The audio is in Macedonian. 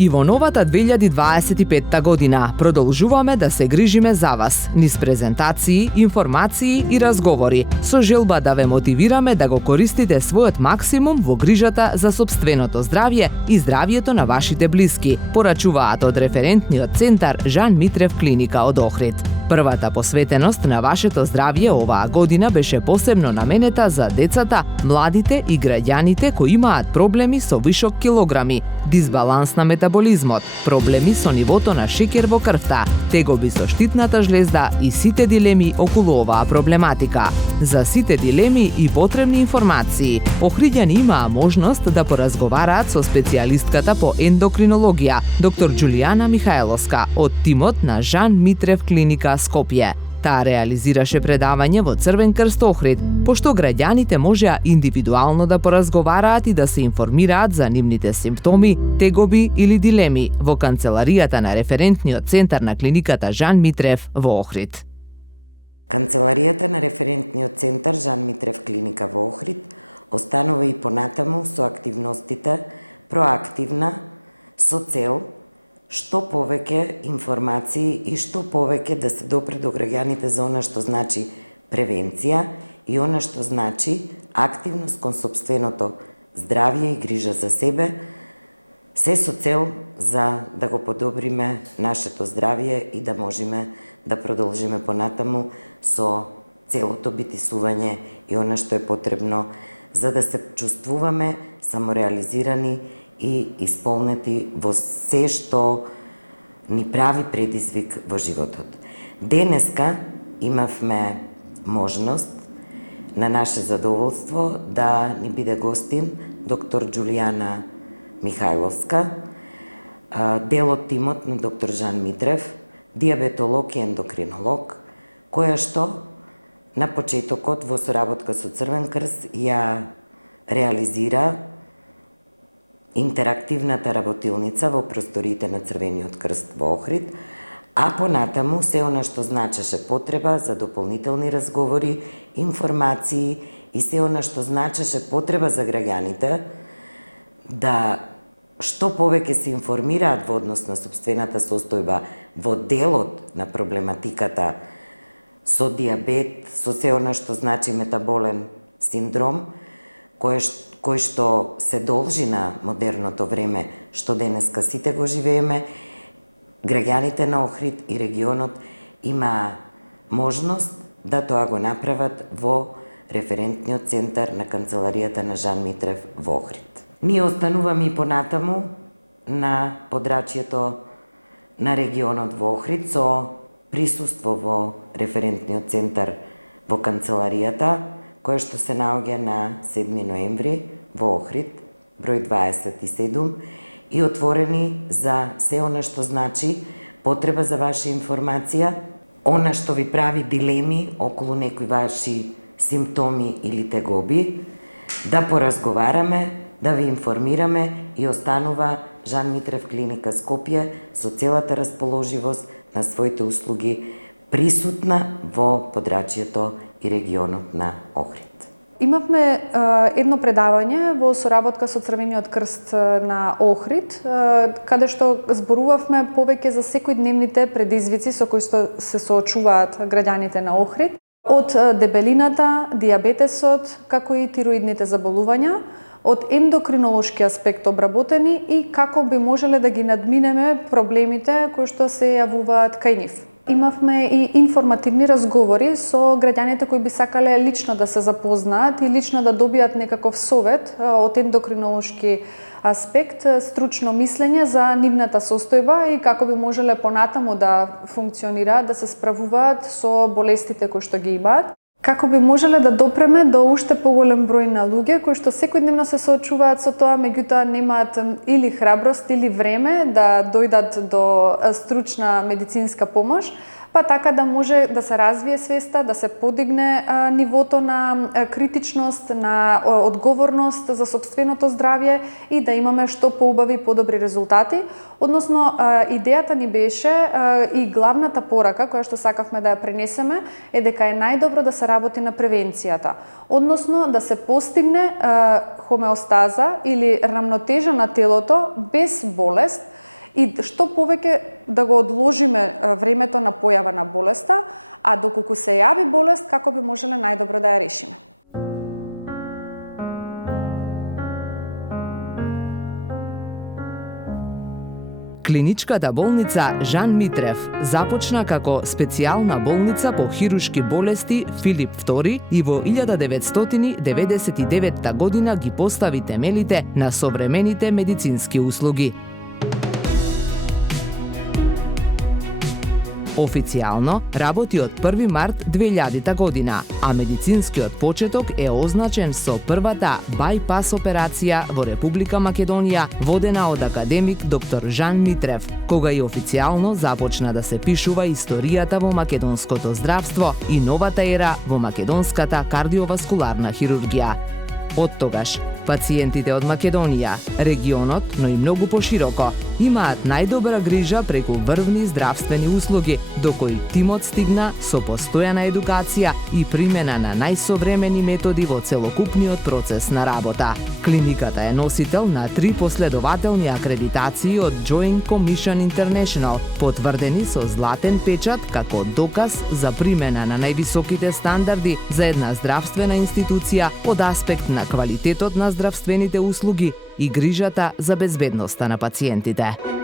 И во новата 2025 година продолжуваме да се грижиме за вас, низ презентации, информации и разговори, со желба да ве мотивираме да го користите својот максимум во грижата за сопственото здравје и здравјето на вашите блиски, порачуваат од референтниот центар Жан Митрев клиника од Охрид. Првата посветеност на вашето здравје оваа година беше посебно наменета за децата, младите и граѓаните кои имаат проблеми со вишок килограми, дисбаланс на метаболизмот, проблеми со нивото на шеќер во крвта, тегоби со штитната жлезда и сите дилеми околу оваа проблематика. За сите дилеми и потребни информации, охриѓани имаа можност да поразговараат со специјалистката по ендокринологија, доктор Џулијана Михајловска од тимот на Жан Митрев клиника Скопје. Таа реализираше предавање во Црвен крст Охрид, пошто граѓаните можеа индивидуално да поразговараат и да се информираат за нивните симптоми, тегоби или дилеми во канцеларијата на референтниот центар на клиниката Жан Митрев во Охрид. Канцеларијата на референтниот центар Жан Митрев клиника во Охрид останува и понатаму со активностите проактивна со цел што повеќе информации и што повеќе да се допре до граѓаните за она што значи превенција и она што значи активност кон сопственото здравје и грижа за себе, се со цел за да го подобриме нашето здравје и да можеме да продолжиме понатаму со целото битисување и она што е потребно за да се чувствуваме самореализирани и исполнети во се што ни прави предизвик во животот. Денеска имавме можност на наше задоволство да ни биде гостин доктор Џулијана Михајловска, дел од тимот на доктор Жан Митрев, диабетолог и ендокринолог, која што на почетокот во соработка со Црвен крст ја реализира интерактивната работилница во просториите на Црвениот крст во Охрид, а понатаму се она што значеше потреба за дополнителни разговори, информации и се она што значеше потреба за граѓаните да што повеќе се информираат во однос на сопствената состојба во делот на проблематиката со диабет, со се она што значи метаболен синдром, кој што се должи на модерното време, што денеска сите го живееме, граѓаните на Охрид и регионот има можност да тоа го направат во референтниот центар на канцеларијата на Жан Митрев во Охрид. Ние остануваме и понатаму на подрачјето на регионот во Охрид со присуство во референтниот центар во канцеларијата, која што се наоѓа на 7 ноември во Охрид, број 27, и отворени за се она што значи потреба за ваша информација, она што ви прави дилеми околу некои ваши симптоми или тегоби, да поразговараме, да ви информираме и останува Жан Митрев клиника Скопје со целата расположивост на своите услуги присутна во подрачјето и регионот на Охрид. Имавме едно предавање во соработка со Црвениот крст на Охрид, каде што зборувавме повеќе за секојдневните предизвици со кои што се соочуваат граѓаните на Охрид, од дебелината, диабетесот, како и тироидните заболувања, од ендокринолошки аспект обработени и како би можеле да ги надминеме проблемите кои што се јавуваат кај нив. Имавме и информативни разговори со граѓаните кои би сакале лично да се запознаат и лично да добијат некаков совет од ендокринолошки аспект, стручно мислење за нивната состојба и како би можеле понатаму да функционираат, да се справуваат со болестите кои што ги имаат. Како би можеле да допреме до уште поголем број на луѓе кои што секојдневно се соочуваат со тоа, меѓутоа немаат или храброст или време да дојдат до стручна медицинска помош, па така да може да се развие свеста, да се подигне нивото на критичност, на одговорност за сопственото здравје и да имаме што поубави и подобри резултати. Односно, идејата ни беше и главната порака која што сакавме да ја пренесеме е дека е најдобро да се работи на превенцијата. Односно, да се постигне хомеостаза или рамнотежа на телото без болест, и што повеќе да го одложиме времето на појава на болеста, а доколку се јави болест, како би можеле најдобро да ја решиме. Клиничката болница Жан Митрев започна како специјална болница по хируршки болести Филип II и во 1999 година ги постави темелите на современите медицински услуги. Официјално работи од 1 март 2000 година, а медицинскиот почеток е означен со првата байпас операција во Република Македонија, водена од академик доктор Жан Митрев, кога и официјално започна да се пишува историјата во македонското здравство и новата ера во македонската кардиоваскуларна хирургија. Од тогаш, пациентите од Македонија, регионот, но и многу пошироко, имаат најдобра грижа преку врвни здравствени услуги, до кои тимот стигна со постојана едукација и примена на најсовремени методи во целокупниот процес на работа. Клиниката е носител на 3 последователни акредитации од Joint Commission International, потврдени со златен печат како доказ за примена на највисоките стандарди за една здравствена институција од аспект на квалитетот на здравствените услуги и грижата за безбедноста на пациентите.